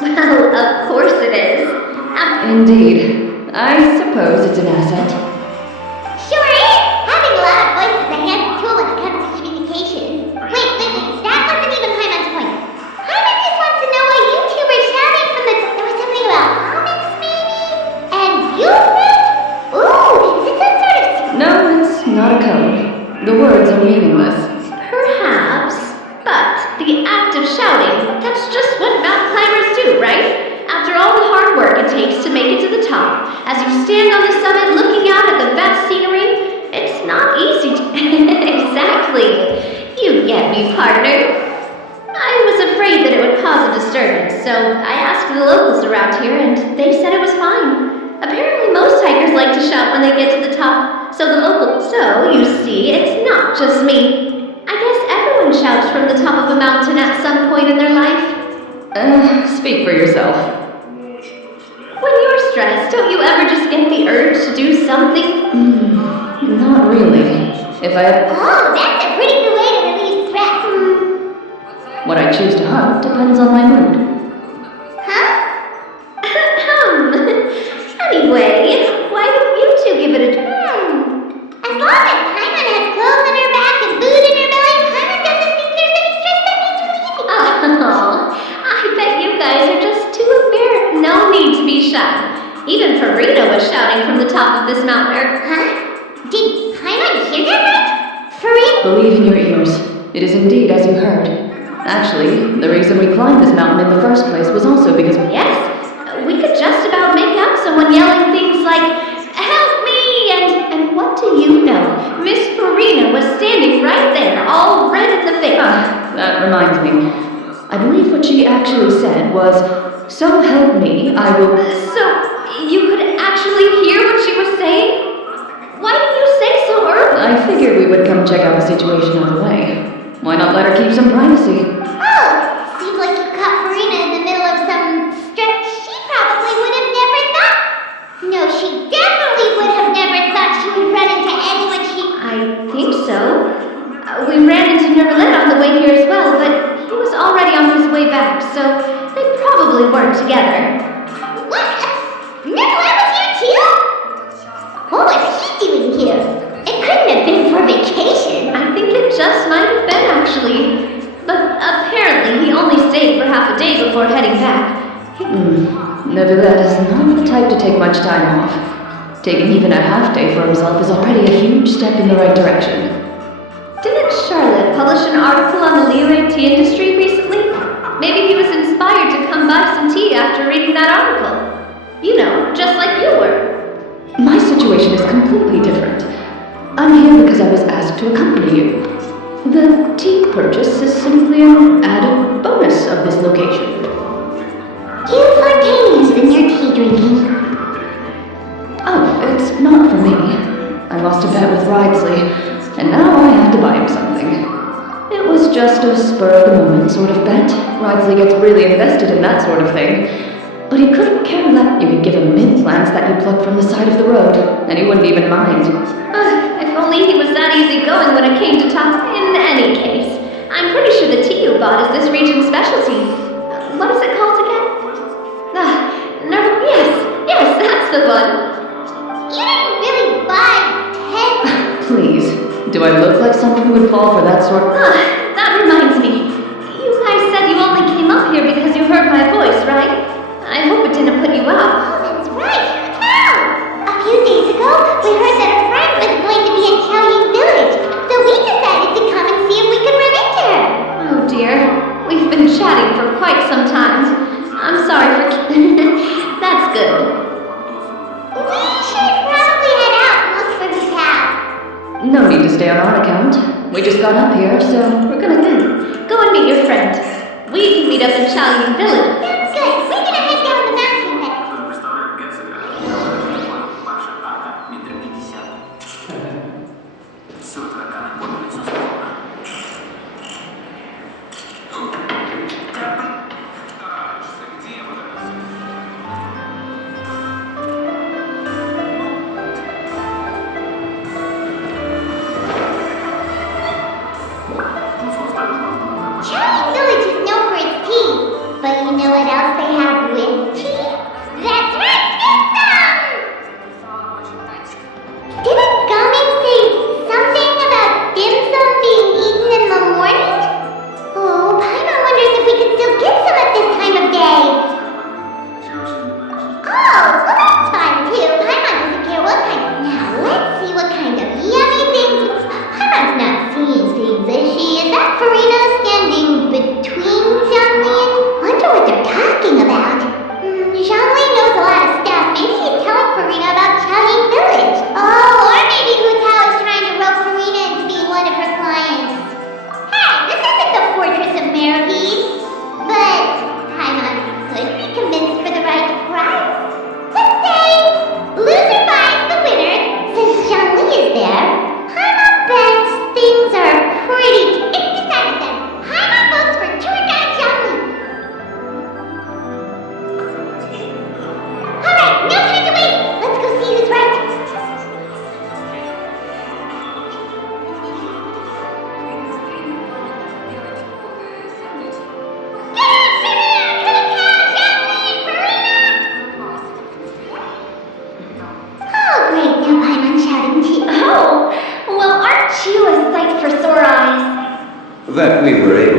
Well, of course it is. Indeed. I suppose it's an asset. Sure is! Having a loud voice is a handy tool when it comes to communication. Wait, that wasn't even Hyman's point. Hyman just wants to know why you two were shouting from the... There was something about comics, maybe? And you said... Ooh, is it some sort of... No, it's not a code. The words are meaningless. Perhaps, but the act of shouting, that's just what mountain climbers do, right? After all the hard work it takes to make it to the top, as you stand on the summit looking out at the vast scenery, it's not easy to... Exactly. You get me, partner. I was afraid that it would cause a disturbance, so I asked the locals around here and they said it was fine. Apparently most hikers like to shout when they get to the top, so you see, it's not just me. I guess everyone shouts from the top of a mountain at some point in their life. Speak for yourself. When you're stressed, don't you ever just get the urge to do something? Not really. If I had... Oh, that's a pretty good way to relieve stress. What I choose to hunt depends on my mood. Huh? Anyway, why don't you two give it a... As long as Hyman has clothes on her back and food in her belly, Hyman doesn't think there's any stress that needs relieving. Oh, I bet you guys are just too embarrassed. No need to be shy. Even Farina was shouting from the top of this mountain. Huh? Did Hyman hear that right? Farina? Believe in your ears. It is indeed as you heard. Actually, the reason we climbed this mountain in the first place was also because... Yes, we could just about make out someone yelling things like, "Help me!" and what do you know? Miss Farina was standing right there, all red in the face. That reminds me. I believe what she actually said was, "So help me, I will..." So, you could actually hear what she was saying? Why didn't you say so early? I figured we would come check out the situation on the way. Why not let her keep some privacy? Oh, seems like you caught Farina in the middle of some stretch she probably would have never thought. No, she definitely would have never thought she would run into anyone she... I think so. We ran into Nervalet on the way here as well, but he was already on his way back, so they probably weren't together. What? Nervalet was here too? What was he doing here? It couldn't have been for vacation. I think it just might have been, actually. But apparently he only stayed for half a day before heading back. Nervalet is not the type to take much time off. Taking even a half day for himself is already a huge step in the right direction. Didn't Charlotte publish an article on the Lire tea industry recently? Maybe he was inspired to come buy some tea after reading that article. You know, just like you were. My situation is completely different. I'm here because I was asked to accompany you. The tea purchase is simply an added bonus of this location. You Fontaines and your tea drinking. Oh, it's not for me. I lost a bet with Ridesley, and now I had to buy him something. It was just a spur-of-the-moment sort of bet. Ridesley gets really invested in that sort of thing. But he couldn't care less. You could give him mint plants that you pluck from the side of the road, and he wouldn't even mind. If only he was that easygoing when it came to talk. In any case, I'm pretty sure the tea you bought is this region's specialty. What is it called again? Yes, that's the one. You didn't really buy 10... Please, do I look like someone who would fall for that sort of... That reminds me. You guys said you only came up here because you heard my voice, right? I hope it didn't put you out. Oh, that's right. How? A few days ago, we heard that a friend was going to be in Xiaoying Village, so we decided to come and see if we could run into her. Oh dear, we've been chatting for quite some time. I'm sorry for... That's good. We should probably head out and look for the cow. No need to stay on our account. We just got up here, so we're gonna do. Go and meet your friend. We can meet up in Xiaoying Village. Sounds good. We're gonna head down the mountain then. Xiaoying Village is known for its tea, but you know what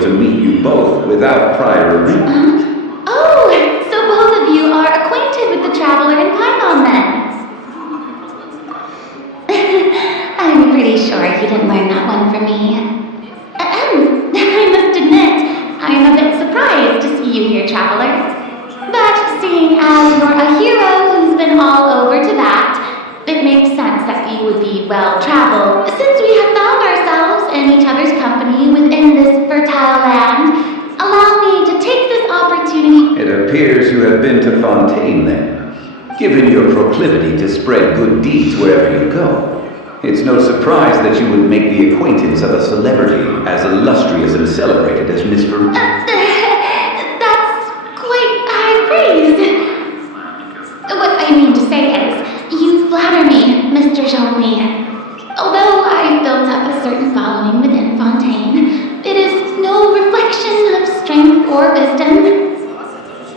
to meet you both without prior agreement. Oh, so both of you are acquainted with the traveler in Paimon then? I'm pretty sure you didn't learn that one from me. I must admit, I'm a bit surprised to see you here, traveler. But seeing as you're a hero who's been all over to that, it makes sense that you would be well-traveled, since we have found ourselves in each other's company within this fertile land. Allow me to take this opportunity. It appears you have been to Fontaine then. Given your proclivity to spread good deeds wherever you go, it's no surprise that you would make the acquaintance of a celebrity as illustrious and celebrated as Miss Ver... That's quite high praise. What I mean to say is, you flatter me, Mr. Zhongli. Although I've built up a certain following within Fontaine, it is no reflection of strength or wisdom.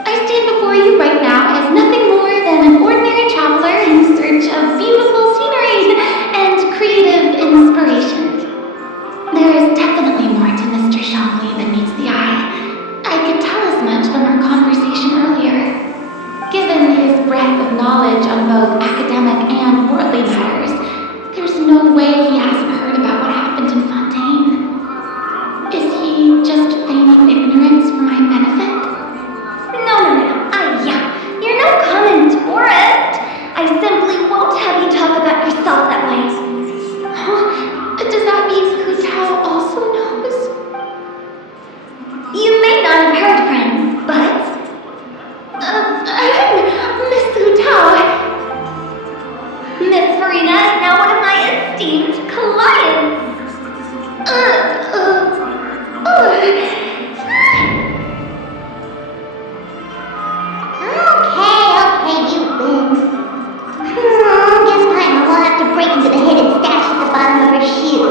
I stand before you right now as nothing more than an ordinary traveler in search of beautiful scenery and creative inspiration. There is definitely more to Mr. Zhongli than meets the eye. I could tell as much from our conversation earlier. Given his breadth of knowledge on both academic and worldly matters, there's no way he hasn't heard about what happened in Fontaine. Is he just feigning ignorance for my benefit? No. You're no common tourist. I simply won't have you talk about yourself that way. Huh? Does that mean Hu Tao also knows? You may not have heard, friends, but... Miss Hu Tao. Miss Farina is now one of my esteemed clients. Okay, you win. Guess Paimon will have to break into the hidden stash at the bottom of her shoe.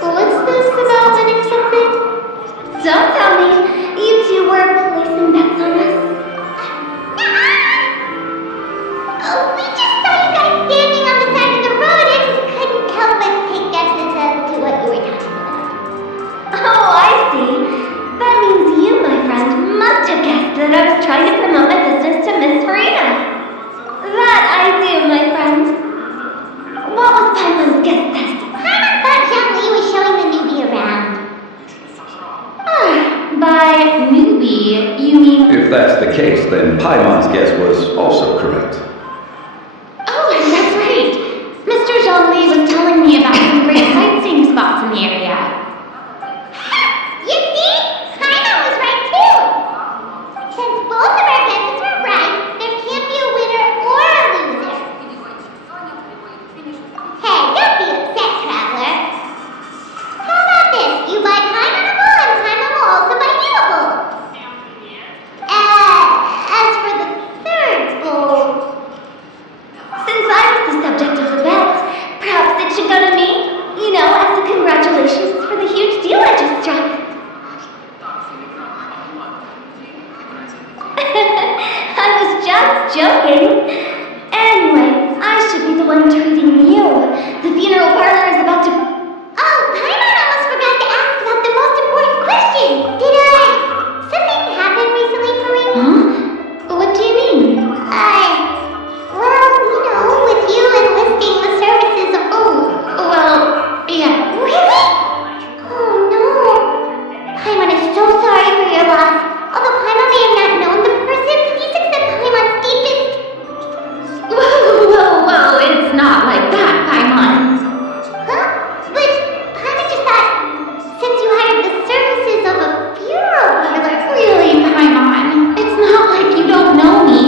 What's this about winning something? Don't tell me. You two were placing bets on us. We just saw you guys standing on the side of the road and couldn't help but take guesses as to what you were talking about. Oh, I see. That means you, my friend, must have guessed that I was trying to promote my business to Miss Farina. That I do, my friend. What was Paimon's guess then? Paimon thought Zhongli was showing the newbie around. By newbie, you mean... If that's the case, then Paimon's guess was also correct. Oh, that's right. Mr. Zhongli was telling me about some great sightseeing spots in the area. You see? Paimon was right too. Since both of our guesses were right, there can't be a winner or a loser. Hey, don't be upset, traveler. How about this? You buy Paimon a bowl and Paimon will also buy you a bowl. As for the third bowl... Since I was the subject of the bet, perhaps it should go to me, as a congratulations for the huge deal I just struck. I was just joking. Anyway, I should be the one treating you. The funeral parlor is about to... Oh, Paimon almost forgot to ask about the most important question. Did something happen recently for him? Huh? What do you mean? Well, with you enlisting the services of... Well, yeah. Really? Oh, no. Paimon is so sorry for your loss. Although Paimon may have not known the person, please accept Paimon's deepest... Whoa, it's not like that, Paimon. Huh? But Paimon just thought, since you hired the services of a funeral parlor... Really, Paimon? It's not like you don't know me.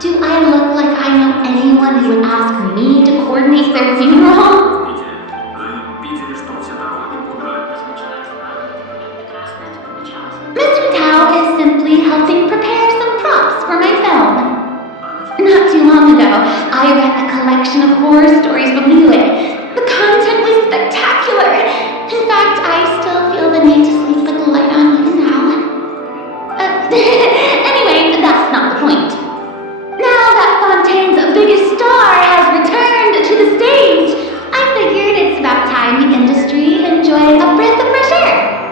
Do I look like I know anyone who would ask me to coordinate their funeral? Mr. Tao is simply helping prepare some props for my film. Not too long ago, I read a collection of horror stories from Liyue. The content was spectacular. In fact, I still feel the need to sleep with the light on even now. Anyway, that's not the point. Now that Fontaine's biggest star has returned to the stage, I figured it's about time the industry enjoyed a breath of fresh air.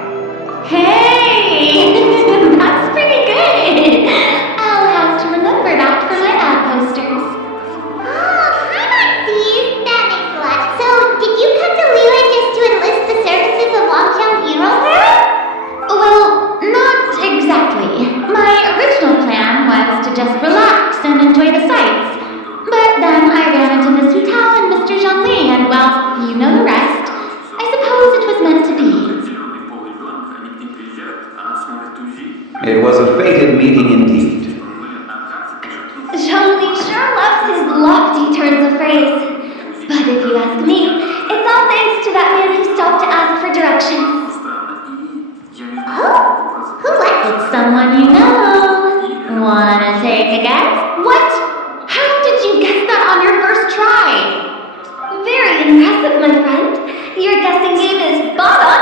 unexpected meeting indeed. Zhongli sure loves his lofty turns of phrase. But if you ask me, it's all thanks to that man who stopped to ask for directions. Oh, who was it? It's someone you know. Wanna take a guess? What? How did you guess that on your first try? Very impressive, my friend. Your guessing game is spot on.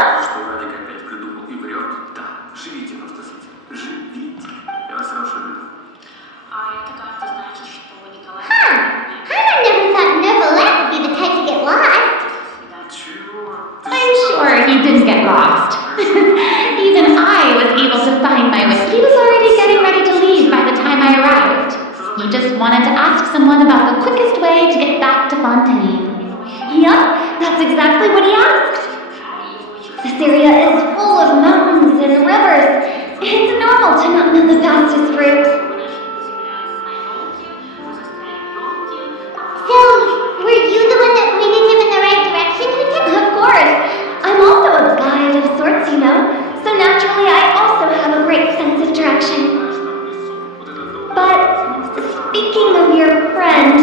Huh. I never thought Neverland would be the type to get lost. I'm sure he didn't get lost. Even I was able to find my way. He was already getting ready to leave by the time I arrived. He just wanted to ask someone about the quickest way to get back to Fontaine. Yup, that's exactly what he asked. This area is full of mountains and rivers. It's normal to not know the fastest route. So, were you the one that pointed him in the right direction, Hooten? Of course. I'm also a guide of sorts, you know. So naturally, I also have a great sense of direction. But, speaking of your friend...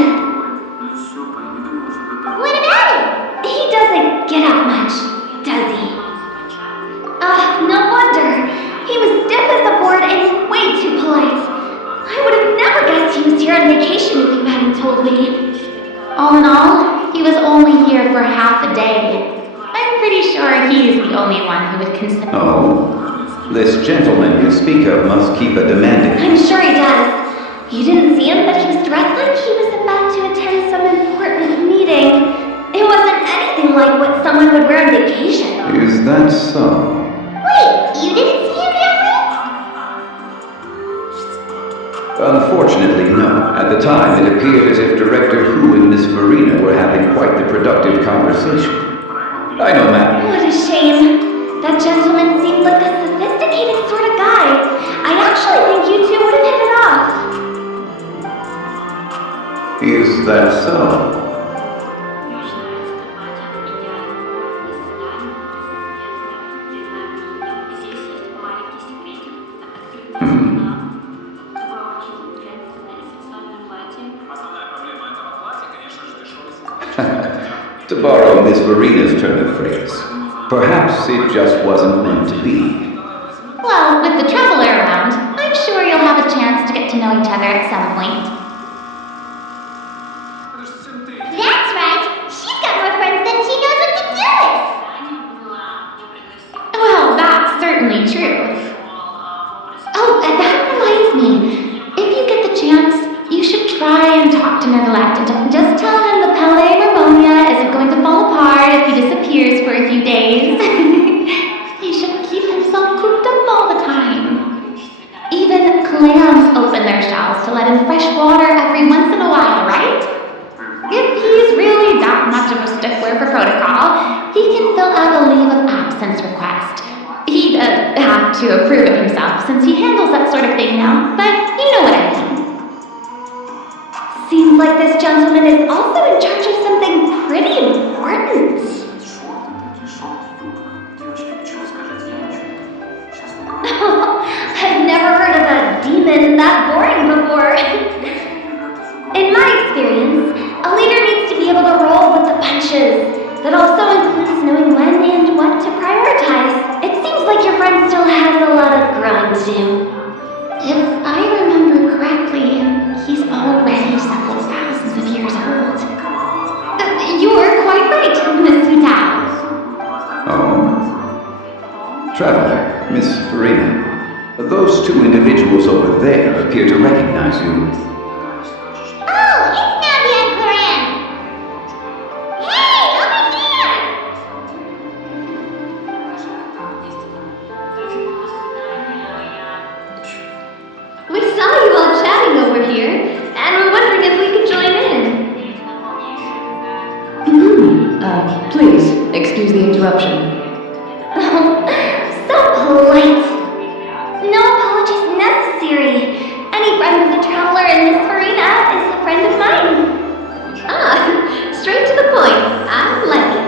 What about him? He doesn't get out much, does he? No wonder. He was stiff as a board and way too polite. I would have never guessed he was here on vacation if you hadn't told me. All in all, he was only here for half a day. I'm pretty sure he's the only one who would consider. Oh, this gentleman you speak of must keep a demanding... I'm sure he does. You didn't see him, but he was dressed like he was about to attend some important meeting. It wasn't anything like what someone would wear on vacation. Is that so? Wait, you didn't see him, Jeffrey? Unfortunately, no. At the time, it appeared as if Director Hu and Miss Verena were having quite the productive conversation. I know, ma'am. What a shame. That gentleman seemed like a sophisticated sort of guy. I actually think you two would have hit it off. Is that so? To borrow Miss Verena's turn of phrase, perhaps it just wasn't meant to be. Well, with the traveler around, I'm sure you'll have a chance to get to know each other at some point. That's right. She's got more friends than she knows what to do with. Well, that's certainly true. Oh, and that reminds me. If you get the chance, you should try and talk to Neverland and just tell him the Palais Harmonia isn't going to fall apart if he disappears for a few days. He should keep himself cooped up all the time. Even clams open their shells to let in fresh water every once in a while, right? If he's really that much of a stickler for protocol, he can fill out a leave of absence request. He'd have to approve it himself since he handles that sort of thing now, but you know what I mean. Seems like this gentleman is also in charge of something pretty important. I've never heard of a demon that boring before. In my experience, a leader needs to be able to roll with the punches. That also includes knowing when and what to prioritize. It seems like your friend still has a lot of growing to do. If I remember correctly, he's already several thousands of years old. You're quite right, Miss Hutao. Oh. Traveler, Miss Verena, those two individuals over there appear to recognize you. Oh, it's Nadia and Corinne. Hey, over here! We saw you all chatting over here, and we're wondering if we could join in. Please, excuse the interruption. Oh, so polite. No apologies necessary. Any friend of the traveler in this arena is a friend of mine. Ah, straight to the point. I like it.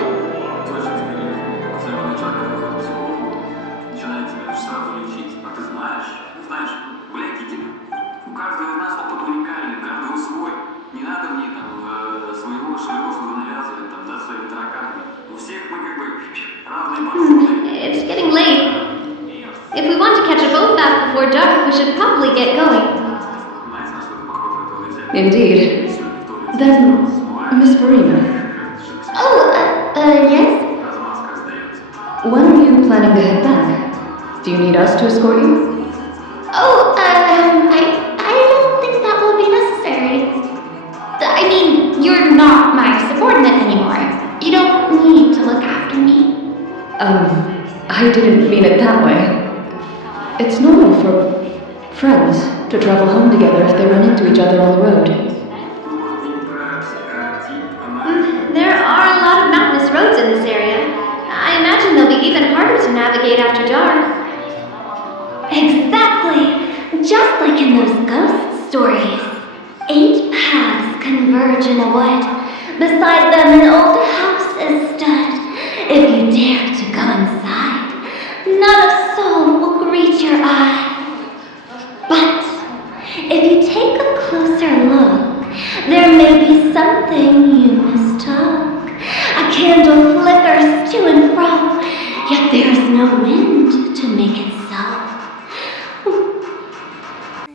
we should probably get going. Indeed. Then, Miss Farina, Yes? when are you planning to head back? Do you need us to escort you? I don't think that will be necessary. I mean, you're not my subordinate anymore. You don't need to look after me. I didn't mean it that way. It's normal for friends to travel home together if they run into each other on the road. There are a lot of mountainous roads in this area. I imagine they'll be even harder to navigate after dark. Exactly. Just like in those ghost stories. 8 paths converge in a wood. Beside them an old house is stood. If you dare to go inside, not a soul will greet your eye. But if you take a closer look, there may be something you mistook. A candle flickers to and fro, yet there's no wind.